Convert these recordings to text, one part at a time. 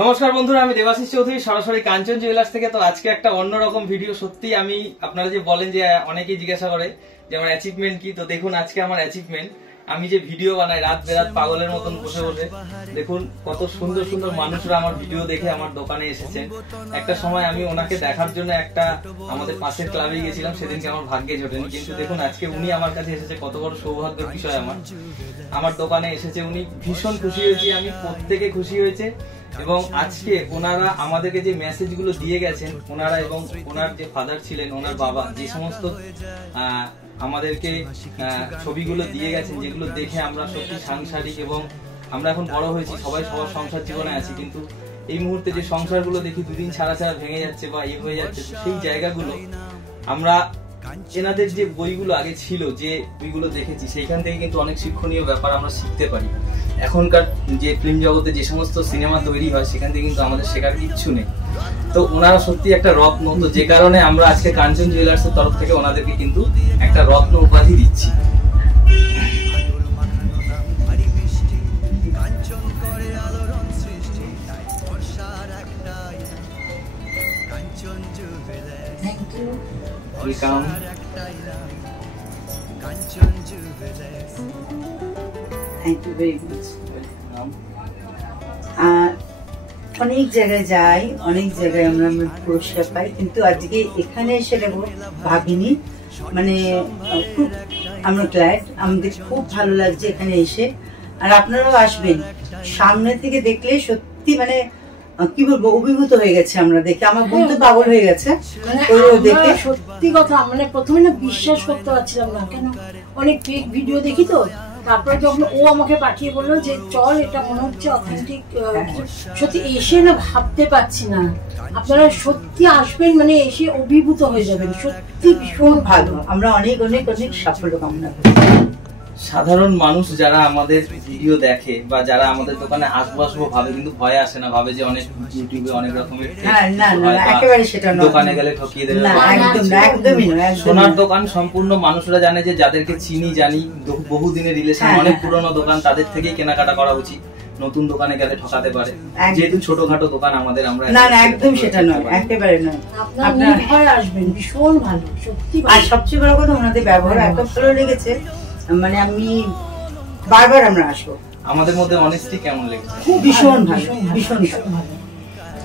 নমস্কার বন্ধুরা, আমি দেবাশিস চৌধুরী সরাসরি কাঞ্চন জুয়েলার্স থেকে। তো আজকে একটা অন্যরকম ভিডিও। সত্যি আমি আপনারা যে বলেন যে অনেকেই জিজ্ঞাসা করে যে আমার অ্যাচিভমেন্ট কি, তো দেখুন আজকে আমার অ্যাচিভমেন্ট। আমি যে ভিডিও বানাই রাত বেরাত পাগলের মতন বসে বসে, দেখুন কত সুন্দর সুন্দর মানুষরা আমার ভিডিও দেখে আমার দোকানে এসেছেন। একটা সময় আমি ওনাকে দেখার জন্য একটা আমাদের পাশের ক্লাবে গেছিলাম, সেদিনকে আমার ভাগ্যে জোটেনি, কিন্তু দেখুন আজকে উনি আমার কাছে এসেছে। কত বড় সৌভাগ্যের বিষয় আমার দোকানে এসেছে উনি। ভীষণ খুশি হয়েছি আমি, প্রত্যেকে খুশি হয়েছে। এবং আজকে ওনারা আমাদেরকে যে মেসেজ গুলো দিয়ে গেছেন ওনারা, এবং ওনার যে ফাদার ছিলেন, ওনার বাবা, যে সমস্ত আমাদেরকে ছবিগুলো দিয়ে গেছেন, যেগুলো দেখে আমরা সত্যি সাংসারিক, এবং আমরা এখন বড় হয়েছি, সবাই সবার সংসার জীবনে আছি, কিন্তু এই মুহূর্তে যে সংসারগুলো দেখি দুদিন ছাড়া ছাড়া ভেঙে যাচ্ছে বা ইয়ে হয়ে যাচ্ছে, সেই জায়গাগুলো আমরা এনাদের যে বইগুলো আগে ছিল, যে বইগুলো দেখেছি, সেইখান থেকে কিন্তু অনেক শিক্ষণীয় ব্যাপার আমরা শিখতে পারি। এখনকার যে ফিল্ম জগতে যে সমস্ত সিনেমা তৈরি হয়, সেখান থেকে কিন্তু আমাদের শেখার কিচ্ছু নেই। তো ওনারা সত্যি একটা রত্ন, তো যে কারণে আমরা আজকে কাঞ্চন জুয়েলার্স এর তরফ থেকে ওনাদেরকে কিন্তু একটা রত্ন উপাধি দিচ্ছি। অনেক জায়গায় যাই, অনেক জায়গায় আমরা পুরস্কার পাই, কিন্তু আজকে এখানে সেটা ভাবিনি। মানে খুব আমরা গ্ল্যাড, আমাদের খুব ভালো লাগছে এখানে এসে। আর আপনারাও আসবেন, সামনে থেকে দেখলে সত্যি মানে কি বলবো, অভিভূত হয়ে গেছে আমরা দেখে। আমার বোন তো পাগল হয়ে গেছে দেখে। সত্যি কথা, মানে প্রথমে না বিশ্বাস করতে পারছিলাম না, কেন অনেক ফেক ভিডিও দেখি তো। তারপরে যখন ও আমাকে পাঠিয়ে বললো যে চল, এটা মনে হচ্ছে অথেন্টিক, সত্যি এসে না ভাবতে পারছি না। আপনারা সত্যি আসবেন, মানে এসে অভিভূত হয়ে যাবেন। সত্যি ভীষণ ভালো। আমরা অনেক অনেক অনেক সাফল্য কামনা করি। সাধারণ মানুষ যারা আমাদের ভিডিও দেখে বা যারা আমাদের দোকানে আসবো ভাবে, কিন্তু ভয় আসে না, ভাবে যে অনেক ইউটিউবে অনেক রকমের একেবারে সেটা নয়, দোকানে গেলে ঠকিয়ে দেবে। একদমই নয়। সোনার দোকান সম্পূর্ণ মানুষরা জানে, যে যাদেরকে চিনি জানি, বহুদিনের রিলেশন, অনেক পুরনো দোকান, তাদের থেকেই কেনাকাটা করা উচিত। নতুন দোকানে গেলে ঠকাতে পারে, যেহেতু ছোটখাটো দোকান আমাদের। আমরা না একদম সেটা নয়, একেবারে নয়। আপনারা আসবেন, ভীষণ ভালো সত্যি। আর সবচেয়ে বড় কথা, ওনাদের ব্যবহার এত ভালো লেগেছে, মানে আমি বারবার আমরা আসবো। আমাদের মধ্যে অনেস্টি কেমন লেগেছে? ভীষণ ভালো, ভীষণ ভালো।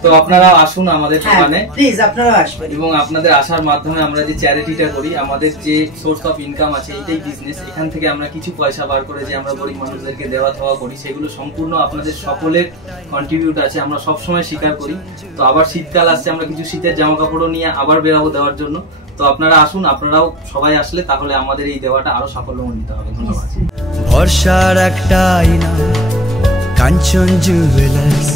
তো আপনারা আসুন আমাদের দোকানে, প্লিজ আপনারা আসবেন। এবং আপনাদের আসার মাধ্যমে আমরা যে চ্যারিটিটা করি, আমাদের যে সোর্স অফ ইনকাম আছে, এটাই বিজনেস। এখান থেকে আমরা কিছু পয়সা বার করে যে আমরা গরিব মানুষদেরকে দেওয়া থাওয়া করি, সেগুলো সম্পূর্ণ আপনাদের সকলের কন্ট্রিবিউট আছে, আমরা সবসময় স্বীকার করি। তো আবার শীতকাল আসছে, আমরা কিছু শীতের জামা কাপড়ও নিয়ে আবার বেরাবো দেওয়ার জন্য। তো আপনারা আসুন, আপনারাও সবাই আসলে তাহলে আমাদের এই দেওয়াটা আরো সাফল্যমণ্ডিত হবে। ধন্যবাদ। ভরসার একটাই নাম, কাঞ্চন জুয়েলার্স।